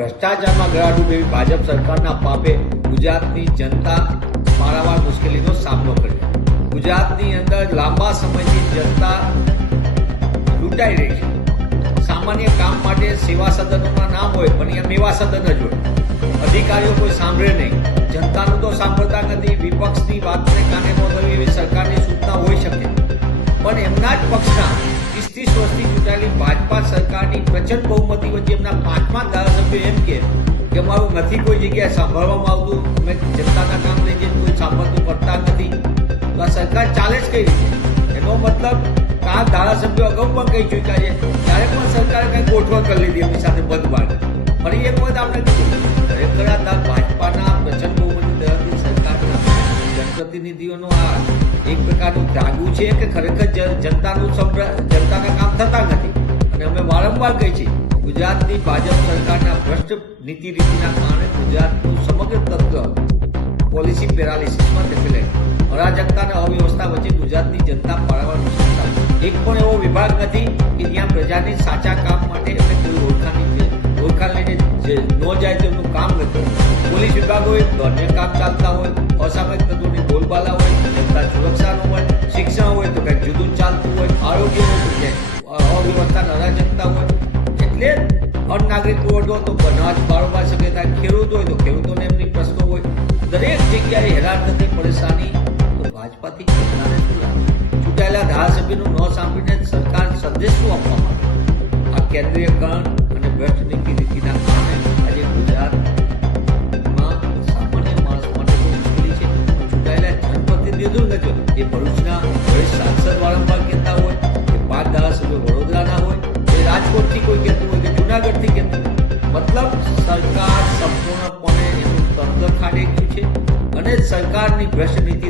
ભ્રષ્ટાચારમાં ગળાડૂબ એવી ભાજપ સરકારના પાપે ગુજરાતની જનતા પારાવાર મુશ્કેલીનો સામનો કર્યો. ગુજરાતની અંદર લાંબા સમયથી જનતા લૂંટાઈ રહી છે. સામાન્ય કામ માટે સેવા સદનોના નામ હોય પણ અહીંયા મેવા સદન જ હોય. અધિકારીઓ કોઈ સાંભળે નહીં. જનતાનું તો સાંભળતા નથી. વિપક્ષની વાતને કાને મોદવી એવી સરકારની સૂચના હોઈ શકે પણ એમના જ પક્ષના 30 વર્ષથી ચૂંટાયેલી ભાજપા સરકારની પ્રચંડ બહુમતી વચ્ચે એમના 5મા ધારાસભ્યો એમ કે મારું નથી કોઈ જગ્યાએ સાંભળવામાં આવતું, અમે જનતાના કામ લઈ જઈને કોઈ સાંભળતું કરતા નથી. તો આ સરકાર ચાલે જ કઈ રીતે? એનો મતલબ આ ધારાસભ્યો અગાઉ પણ કહી ચૂક્યા છે. ત્યારે પણ સરકારે કંઈ ગોઠવણ કરી લીધી એમની સાથે બંધબાણ. ફરી એક વખત આપણે કીધું ખરેખર ભાજપાના પ્રચંડ બહુમતી ધરાવતી સરકારના જનપ્રતિનિધિઓનો આ એક પ્રકારનું ત્યાગું છે કે ખરેખર જનતાના કામ થતા નથી. અને અમે વારંવાર કહી છીએ ગુજરાતની ભાજપ સરકારના ભ્રષ્ટ નીતિ રીતિના કારણે ગુજરાતનું સમગ્ર તંત્ર પોલિસી પેરાલિસિસમાં ધકેલાય. અરાજકતા અને અવ્યવસ્થા વચ્ચે ગુજરાતની જનતા પારાવાર મુશ્કેલ છે. એક પણ એવો વિભાગ નથી કે જ્યાં પ્રજાની સાચા કામ માટે એમને કોઈ ઓળખાણ લઈને ન જાય તેમનું કામ નથી. પોલીસ વિભાગ હોય તો અન્ય કામ ચાલતા હોય, અસામાજિક તત્વોની બોલબાલા હોય, જનતા સુરક્ષાનું હોય, શિક્ષણ હોય તો કંઈક જુદું ચાલતું હોય, આરોગ્ય હોય તો ક્યાંક અવ્યવસ્થા અરાજકતા હોય. એટલે અન્નનાગરિક પુરવઠો તો બનાજ બારોબાર શક્યતા, ખેડૂત હોય તો ખેડૂતોને એમની પ્રશ્નો હોય. દરેક જગ્યાએ હેરાન થતી પરેશાની તો ભાજપાથી જનતાને શું લાગે? ચૂંટાયેલા ધારાસભ્યનું ન સાંભળીને સરકાર સંદેશ શું આપવા માંગે? આ કેન્દ્રીયકરણ અને ભ્રષ્ટ નીતિ રીતિના કારણે આજે ગુજરાતમાં સામાન્ય માણસ માટે બહુ મુશ્કેલી છે. ચૂંટાયેલા જનપ્રતિનિધિઓ નથી, એ ભરૂચના વરિષ્ઠ સાંસદ વારંવાર કહેતા હોય કે 5 ધારાસભ્યો વડોદરાના હોય, એ રાજકોટથી કોઈ કહેતું હોય કે જુનાગઢથી કહેતું હોય. મતલબ સરકાર સંપૂર્ણપણે એનું તંત્ર ખાડે ગયું છે અને સરકારની ભ્રષ્ટ નીતિ